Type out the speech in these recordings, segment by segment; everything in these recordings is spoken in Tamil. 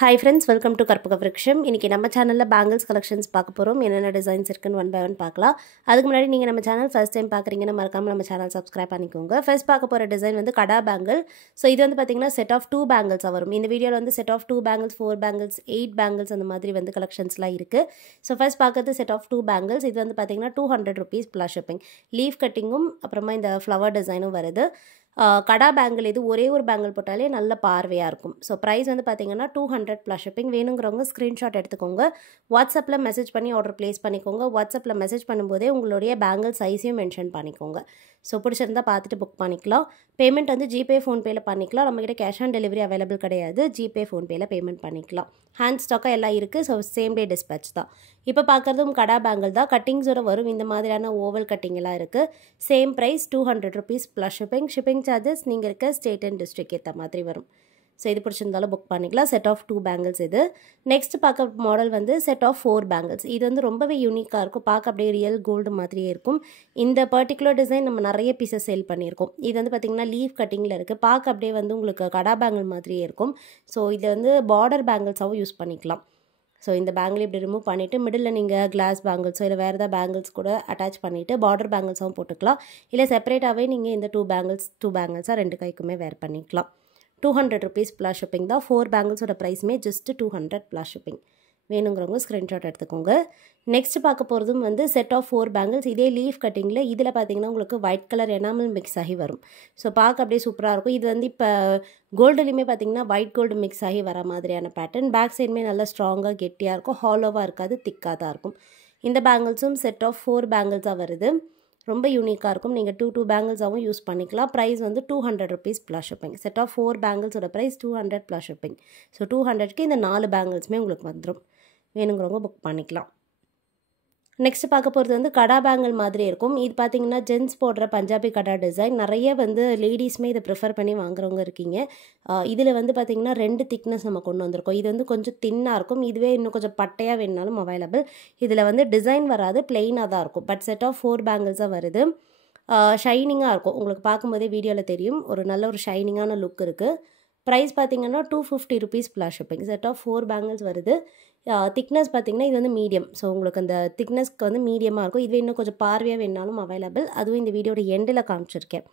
Hi friends, welcome to Karpaka Vriksham. இன்னைக்கு நம்ம சேனல்ல பேங்கிள்ஸ் கலெக்ஷன்ஸ் பார்க்க போறோம். என்னென்ன டிசைன்ஸ் இருக்குன்னு ஒன் பை ஒன் பார்க்கலாம். அதுக்கு முன்னாடி நீங்க நம்ம சேனல் ஃபர்ஸ்ட் டைம் பார்க்கறீங்கன்னா மறக்காம நம்ம சேனல் சப்ஸ்கிரைப் பண்ணிக்கோங்க. ஃபர்ஸ்ட் பார்க்க போற டிசைன் வந்து கடா பேங்கிள். ஸோ இது வந்து பாத்தீங்கன்னா செட் ஆஃப் 2 பேங்கிள்ஸ் வரும். இந்த வீடியோல வந்து set of 2 bangles, 4 bangles, 8 bangles அந்த மாதிரி வந்து கலெக்ஷன்ஸ்லாம் இருக்கு. ஸோ ஃபர்ஸ்ட் பார்க்கறது செட் ஆஃப் 2 பேங்கிள்ஸ். இது வந்து பாத்தீங்கன்னா 200 rupees plus shipping. லீஃப் கட்டிங்கும் அப்புறமா இந்த ஃப்ளவர் டிசைனும் வருது. கடா பேங்கிள் இது ஒரே ஒரு பேங்கிள் போட்டாலே நல்ல பார்வையாக இருக்கும். ஸோ ப்ரைஸ் வந்து பார்த்தீங்கன்னா 200 ப்ளஸ் ஷிப்பிங். வேணுங்கிறவங்க ஸ்க்ரீன்ஷாட் எடுத்துக்கோங்க. வாட்ஸ்அப்பில் மெசேஜ் பண்ணி ஆர்டர் ப்ளேஸ் பண்ணிக்கோங்க. வாட்ஸ்அப்பில் மெசேஜ் பண்ணும்போதே உங்களுடைய பேங்கிள் சைஸையும் மென்ஷன் பண்ணிக்கோங்க. ஸோ பிடிச்சிருந்தா பார்த்துட்டு புக் பண்ணிக்கலாம். பேமெண்ட் வந்து ஜிபே ஃபோன்பேயில் பண்ணிக்கலாம். நம்மக்கிட்ட கேஷ் ஆன் டெலிவரி அவைலபிள் கிடையாது. ஜிபே ஃபோன்பேயில் பேமெண்ட் பண்ணிக்கலாம். ஹேண்ட் ஸ்டாக்காக எல்லாம் இருக்குது. ஸோ சேம் டே டிஸ்பேச் தான். இப்போ பார்க்குறதும் கடா பேங்கிள் தான். கட்டிங்ஸோட வரும். இந்த மாதிரியான ஓவல் கட்டிங் எல்லாம் இருக்குது. Same price 200 rupees plus shipping. Shipping charges நீங்கள் இருக்க ஸ்டேட் அண்ட் டிஸ்ட்ரிக்ட் ஏற்ற மாதிரி வரும். ஸோ இது பிடிச்சிருந்தாலும் புக் பண்ணிக்கலாம். செட் ஆஃப் 2 பேங்கிள்ஸ் இது. நெக்ஸ்ட் பார்க்க மாடல் வந்து செட் ஆஃப் 4 பேங்கிள்ஸ். இது வந்து ரொம்பவே யூனிக்காக இருக்கும். பார்க்க அப்படியே ரியல் கோல்டு மாதிரியே இருக்கும். இந்த பர்டிகுலர் டிசைன் நம்ம நிறைய பீசஸ் சேல் பண்ணியிருக்கோம். இது வந்து பார்த்திங்கன்னா லீஃப் கட்டிங்கில் இருக்குது. பார்க்க அப்படியே வந்து உங்களுக்கு கடா பேங்கிள் மாதிரியே இருக்கும். ஸோ இது வந்து பார்டர் பேங்கிள்ஸாகவும் யூஸ் பண்ணிக்கலாம். ஸோ இந்த பேங்கிள் இப்படி ரிமூவ் பண்ணிவிட்டு மிடில் நீங்கள் கிளாஸ் பேங்கிள்ஸோ இல்லை வேறு ஏதாவது பேங்கிள்ஸ் கூட அட்டாச் பண்ணிவிட்டு பார்டர் பேங்கிள்ஸாகவும் போட்டுக்கலாம். இல்லை செப்பரேட்டாகவே நீங்கள் இந்த 2 பேங்கிள்ஸாக 2 கைக்குமே வேர் பண்ணிக்கலாம். 200 rupees ப்ளஸ் ஷிப்பிங் தான். 4 பேங்கிள்ஸோட ப்ரைஸுமே ஜஸ்ட் 200 ப்ளஸ் ஷிப்பிங். வேணுங்கிறவங்க ஸ்க்ரீன்ஷாட் எடுத்துக்கோங்க. நெக்ஸ்ட் பார்க்க போகிறதும் வந்து செட் ஆஃப் 4 பேங்கிள்ஸ். இதே லீஃப் கட்டிங்கில் இதில் பார்த்தீங்கன்னா உங்களுக்கு ஒயிட் கலர் எனாமல் மிக்ஸ் ஆகி வரும். ஸோ பார்க்க அப்படியே சூப்பராக இருக்கும். இது வந்து இப்போ கோல்டுலேயுமே பார்த்தீங்கன்னா ஒயிட் கோல்டு மிக்ஸ் ஆகி வர மாதிரியான பேட்டர்ன். பேக் சைடுமே நல்லா ஸ்ட்ராங்காக கெட்டியாக இருக்கும். ஹாலோவாக இருக்காது, திக்காக தான் இருக்கும். இந்த பேங்கிள்ஸும் செட் ஆஃப் 4 பேங்கிள்ஸாக வருது. ரொம்ப யூனிக்காக இருக்கும். நீங்கள் 2 பேங்கிள்ஸாகவும் யூஸ் பண்ணிக்கலாம். ப்ரைஸ் வந்து 200 rupees plus shipping. Set of 4 பேங்கிள்ஸோட ப்ரைஸ் 200 ப்ளஸ் ஷிப்பிங். ஸோ 200க்கு இந்த 4 பேங்கிள்ஸுமே உங்களுக்கு வந்துடும். வேணுங்கிறவங்க புக் பண்ணிக்கலாம். நெக்ஸ்ட் பார்க்க போகிறது வந்து கடா பேங்கிள் மாதிரி இருக்கும். இது பார்த்தீங்கன்னா ஜென்ஸ் போடுற பஞ்சாபி கடா டிசைன். நிறைய வந்து லேடிஸ்மே இதை ப்ரிஃபர் பண்ணி வாங்குறவங்க இருக்கீங்க. இதில் வந்து பார்த்திங்கன்னா 2 திக்னஸ் நம்ம கொண்டு வந்திருக்கோம். இது வந்து கொஞ்சம் தின்னாக இருக்கும். இதுவே இன்னும் கொஞ்சம் பட்டையாக வேணுனாலும் அவைலபிள். இதில் வந்து டிசைன் வராது, பிளெயினாக தான் இருக்கும். பட் செட் ஆஃப் 4 பேங்கிள்ஸாக வருது. ஷைனிங்காக இருக்கும். உங்களுக்கு பார்க்கும்போதே வீடியோவில் தெரியும். ஒரு நல்ல ஒரு ஷைனிங்கான லுக் இருக்குது. ப்ரைஸ் பார்த்தீங்கன்னா 250 rupees plus shipping. Set of 4 bangles வருது. திக்னஸ் பார்த்தீங்கன்னா இது வந்து மீடியம். ஸோ உங்களுக்கு அந்த திக்னஸ்க்கு வந்து மீடியமாக இருக்கும். இதுவே இன்னும் கொஞ்சம் பார்வையாக வேணாலும் அவைலபிள். அதுவும் இந்த வீடியோட எண்டில் காமிச்சிருக்கேன்.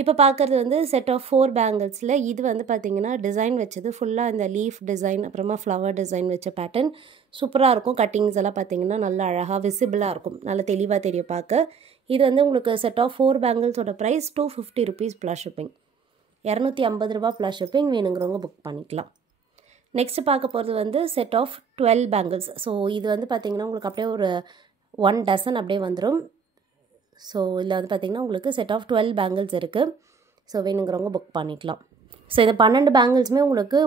இப்போ பார்க்குறது வந்து செட் ஆஃப் 4 பேங்கிள்ஸில் இது வந்து பார்த்திங்கன்னா டிசைன் வச்சது ஃபுல்லாக இந்த லீஃப் டிசைன் அப்புறமா ஃப்ளவர் டிசைன் வச்ச பேட்டர்ன் சூப்பராக இருக்கும். கட்டிங்ஸ் எல்லாம் பார்த்திங்கன்னா நல்லா அழகாக விசிபிளாக இருக்கும். நல்லா தெளிவாக தெரியும் பார்க்க. இது வந்து உங்களுக்கு செட் ஆஃப் 4 பேங்கிள்ஸோட ப்ரைஸ் 250 rupees ப்ளஸ் ஷிப்பிங். 250 ரூபா ப்ளஸ் ஷிப்பிங். வேணுங்கிறவங்க புக் பண்ணிக்கலாம். நெக்ஸ்ட் பார்க்க போகிறது வந்து செட் ஆஃப் 12 பேங்கிள்ஸ். ஸோ இது வந்து பார்த்திங்கன்னா உங்களுக்கு அப்படியே ஒரு 1 டசன் அப்படியே வந்துடும். ஸோ இதில் வந்து பார்த்திங்கன்னா உங்களுக்கு செட் ஆஃப் 12 பேங்கிள்ஸ் இருக்குது. ஸோ வேணுங்கிறவங்க புக் பண்ணிக்கலாம். ஸோ இந்த 12 பேங்கிள்ஸுமே உங்களுக்கு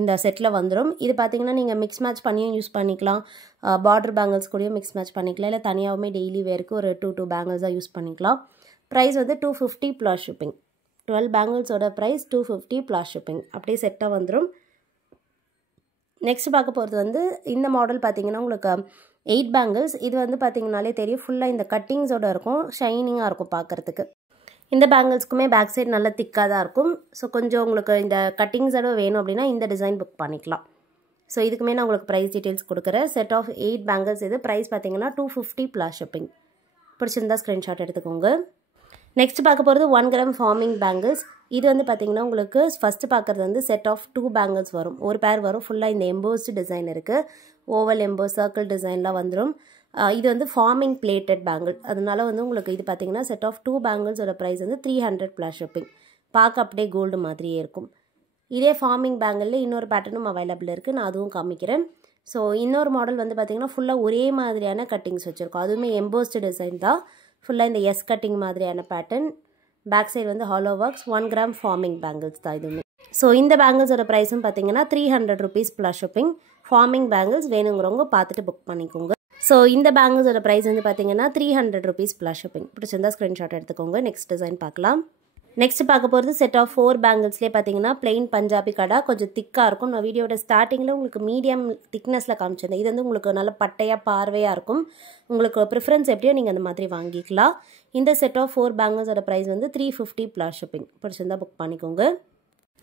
இந்த செட்டில் வந்துடும். இது பார்த்திங்கன்னா நீங்கள் மிக்ஸ் மேட்ச் பண்ணியும் யூஸ் பண்ணிக்கலாம். பார்டர் பேங்கிள்ஸ் கூடயும் மிக்ஸ் மேட்ச் பண்ணிக்கலாம். இல்லை தனியாகவுமே டெய்லி வேருக்கு ஒரு 2 பேங்கிள்ஸாக யூஸ் பண்ணிக்கலாம். ப்ரைஸ் வந்து 250 ப்ளஸ் ஷிப்பிங். 12 பேங்கிள்ஸோட ப்ரைஸ் 250 ப்ளஸ் ஷிப்பிங். அப்படியே செட்டாக வந்துடும். நெக்ஸ்ட் பார்க்க போகிறது வந்து இந்த மாடல் பார்த்திங்கன்னா உங்களுக்கு 8 பேங்கிள்ஸ். இது வந்து பார்த்திங்கனாலே தெரியும் ஃபுல்லாக இந்த கட்டிங்ஸோடு இருக்கும். ஷைனிங்காக இருக்கும் பார்க்குறதுக்கு. இந்த பேங்கிள்ஸ்க்குமே பேக் சைடு நல்லா திக்காக தான் இருக்கும். ஸோ கொஞ்சம் உங்களுக்கு இந்த கட்டிங்ஸோட வேணும் அப்படின்னா இந்த டிசைன் புக் பண்ணிக்கலாம். ஸோ இதுக்குமே நான் உங்களுக்கு ப்ரைஸ் டீட்டெயில்ஸ் கொடுக்குறேன். செட் ஆஃப் 8 பேங்கிள்ஸ் இது. ப்ரைஸ் பார்த்திங்கன்னா 250 ப்ளஸ் ஷிப்பிங். பிடிச்சிருந்தா ஸ்க்ரீன்ஷாட் எடுத்துக்கோங்க. நெக்ஸ்ட் பார்க்க போகிறது 1 கிராம் ஃபார்மிங் பேங்கிள்ஸ். இது வந்து பார்த்திங்கன்னா உங்களுக்கு ஃபஸ்ட்டு பார்க்குறது வந்து செட் ஆஃப் 2 பேங்கிள்ஸ் வரும். ஒரு பேர் வரும். ஃபுல்லாக இந்த எம்போஸ்டு டிசைன் இருக்குது. ஓவல் எம்போஸ் சர்க்கிள் டிசைன்லாம் வந்துடும். இது வந்து ஃபார்மிங் பிளேட்டட் பேங்கிள். அதனால வந்து உங்களுக்கு இது பார்த்திங்கன்னா செட் ஆஃப் 2 பேங்கிள்ஸோட ப்ரைஸ் வந்து 300 ப்ளஸ் ஷிப்பிங். பார்க்க அப்படியே கோல்டு மாதிரியே இருக்கும். இதே ஃபார்மிங் பேங்கிளில் இன்னொரு பேட்டர்னும் அவைலபிள் இருக்குது. நான் அதுவும் காமிக்கிறேன். ஸோ இன்னொரு மாடல் வந்து பார்த்திங்கன்னா ஃபுல்லாக ஒரே மாதிரியான கட்டிங்ஸ் வச்சுருக்கோம். அதுவுமே எம்போஸ்டு டிசைன் தான். ஃபுல்லாக இந்த எஸ் கட்டிங் மாதிரியான பேட்டர்ன். பேக் சைடு வந்து hollow works. 1 gram forming bangles தான் இதுவுமே. ஸோ இந்த பேங்கிள்ஸோட ப்ரைஸும் பார்த்தீங்கன்னா 300 rupees plus shipping. Forming bangles. வேணுங்கிறவங்க பார்த்துட்டு புக் பண்ணிக்கோங்க. ஸோ இந்த பேங்கிள்ஸோட ப்ரைஸ் வந்து பார்த்தீங்கன்னா 300 rupees ப்ளஸ் ஷிப்பிங். பிடிச்சிருந்தா ஸ்க்ரீன்ஷாட் எடுத்துக்கோங்க. நெக்ஸ்ட் டிசைன் பார்க்கலாம். நெக்ஸ்ட் பார்க்க போகிறது செட் ஆஃப் 4 பேங்கிள்ஸ்லேயே பார்த்தீங்கன்னா பிளெயின் பஞ்சாபி கடா கொஞ்சம் திக்காக இருக்கும். நான் வீடியோட ஸ்டார்டிங்கில் உங்களுக்கு மீடியம் திக்னஸில் காமிச்சிருந்தேன். இது வந்து உங்களுக்கு நல்ல பட்டையாக பார்வையாக இருக்கும். உங்களுக்கு ப்ரிஃபரன்ஸ் எப்படியோ நீங்கள் அந்த மாதிரி வாங்கிக்கலாம். இந்த செட் ஆஃப் 4 பேங்கிள்ஸோட ப்ரைஸ் வந்து 350 ப்ளஸ் ஷிப்பிங். பிடிச்சிருந்தா புக் பண்ணிக்கோங்க.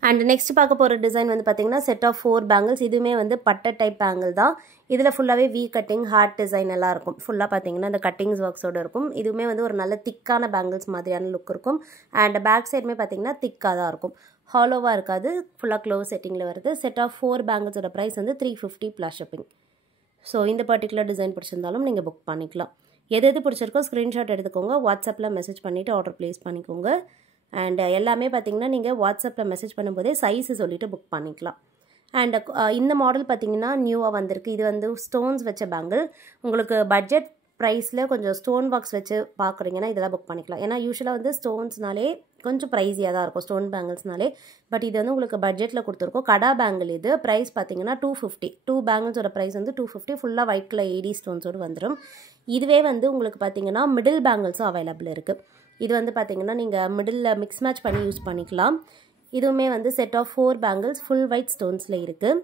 அண்ட் நெக்ஸ்ட் பார்க்க போகிற டிசைன் வந்து பார்த்தீங்கன்னா செட் ஆஃப் 4 பேங்கிள்ஸ். இதுவுமே வந்து பட்டை டைப் பேங்கிள் தான். இதில் ஃபுல்லாகவே வி கட்டிங் ஹார்ட் டிசைன் எல்லாம் இருக்கும். ஃபுல்லாக பார்த்தீங்கன்னா இந்த கட்டிங்ஸ் ஒர்க்ஸோடு இருக்கும். இதுவுமே வந்து ஒரு நல்ல திக்கான பேங்கிள்ஸ் மாதிரியான லுக் இருக்கும். அண்ட் பேக் சைடுமே பார்த்தீங்கன்னா திக்காக தான் இருக்கும், ஹாலோவாக இருக்காது, ஃபுல்லாக க்ளோவ் செட்டிங்கில் வருது. செட் ஆஃப் 4 பேங்கிள்ஸோட ப்ரைஸ் வந்து 350 ப்ளஸ் ஷிப்பிங். ஸோ இந்த பர்டிகுலர் டிசைன் பிடிச்சிருந்தாலும் நீங்கள் புக் பண்ணிக்கலாம். எது பிடிச்சிருக்கோ ஸ்க்ரீன்ஷாட் எடுத்துக்கோங்க, வாட்ஸ்அப்பில் மெசேஜ் பண்ணிவிட்டு ஆர்டர் ப்ளேஸ் பண்ணிக்கோங்க. அண்ட் எல்லாமே பார்த்தீங்கன்னா நீங்கள் வாட்ஸ்அப்பில் மெசேஜ் பண்ணும்போதே சைஸு சொல்லிவிட்டு புக் பண்ணிக்கலாம். அண்ட் இந்த மாடல் பார்த்தீங்கன்னா நியூவாக வந்திருக்கு. இது வந்து ஸ்டோன்ஸ் வச்ச பேங்கிள். உங்களுக்கு பட்ஜெட் ப்ரைஸில் கொஞ்சம் ஸ்டோன் பாக்ஸ் வச்சு பார்க்குறீங்கன்னா இதெல்லாம் புக் பண்ணிக்கலாம். ஏன்னா யூஸ்வலாக வந்து ஸ்டோன்ஸ்னாலே கொஞ்சம் ப்ரைஸியாக தான் இருக்கும், ஸ்டோன் பேங்கிள்ஸ்னாலே. பட் இது வந்து உங்களுக்கு பட்ஜெட்டில் கொடுத்துருக்கோம். கடா பேங்கிள் இது. ப்ரைஸ் பார்த்தீங்கன்னா 250. 2 பேங்கிள்ஸோட ப்ரைஸ் வந்து 250. ஃபுல்லாக ஒயிட் கலர் ஏடி ஸ்டோன்ஸோடு வந்துடும். இதுவே வந்து உங்களுக்கு பார்த்தீங்கன்னா மிடில் பேங்கிள்ஸும் அவைலபிள் இருக்குது. இது வந்து பார்த்தீங்கன்னா நீங்கள் மிடில் மிக்ஸ் மேட்ச் பண்ணி யூஸ் பண்ணிக்கலாம். இதுவுமே வந்து set of 4 bangles full white ஸ்டோன்ஸில் இருக்குது.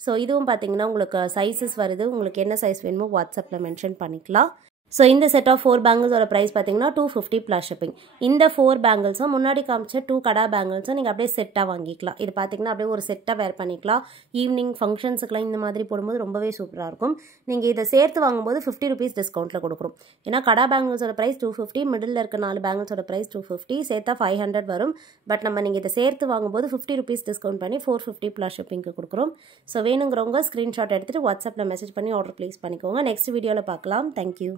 ஸோ இதுவும் பார்த்தீங்கன்னா உங்களுக்கு சைஸஸ் வருது. உங்களுக்கு என்ன சைஸ் வேணுமோ வாட்ஸ்அப்பில் மென்ஷன் பண்ணிக்கலாம். ஸோ இந்த செட் ஆஃப் 4 பேங்கிள்ஸோட ப்ரைஸ் பார்த்தீங்கன்னா 250 ப்ளஸ் ஷிப்பிங். இந்த 4 பேங்கிள்ஸும் முன்னாடி காமிச்ச 2 கடா பேங்கிள்ஸும் நீங்கள் அப்படியே செட்டாக வாங்கிக்கலாம். இது பார்த்தீங்கன்னா அப்படியே ஒரு செட்டாக வேர் பண்ணிக்கலாம். ஈவினிங் ஃபங்க்ஷன்ஸுக்குலாம் இந்த மாதிரி போடும்போது ரொம்பவே சூப்பராக இருக்கும். நீங்கள் இதை சேர்த்து வாங்கும்போது 50 ருபீஸ் டிஸ்கவுண்ட்டில் கொடுக்குறோம். ஏன்னா கடா பேங்கிள்ஸோட ப்ரைஸ் 250, மிடில் இருக்க 4 பேங்கிள்ஸோட ப்ரைஸ் 250, சேர்த்தா 500 வரும். பட் நீங்கள் இதை சேர்த்து வாங்கும்போது 50 ருபீஸ் டிஸ்கவுண்ட் பண்ணி 450 ப்ளஸ் ஷிப்பிங்க்கு கொடுக்குறோம். ஸோ வேணுங்கிறவங்க ஸ்க்ரீன்ஷாட் எடுத்துகிட்டு வாட்ஸ்அப்பில் மெசேஜ் பண்ணி ஆர்டர் ப்ளேஸ் பண்ணிக்கோங்க. நெக்ஸ்ட் வீடியோவில் பார்க்கலாம். தேங்க்யூ.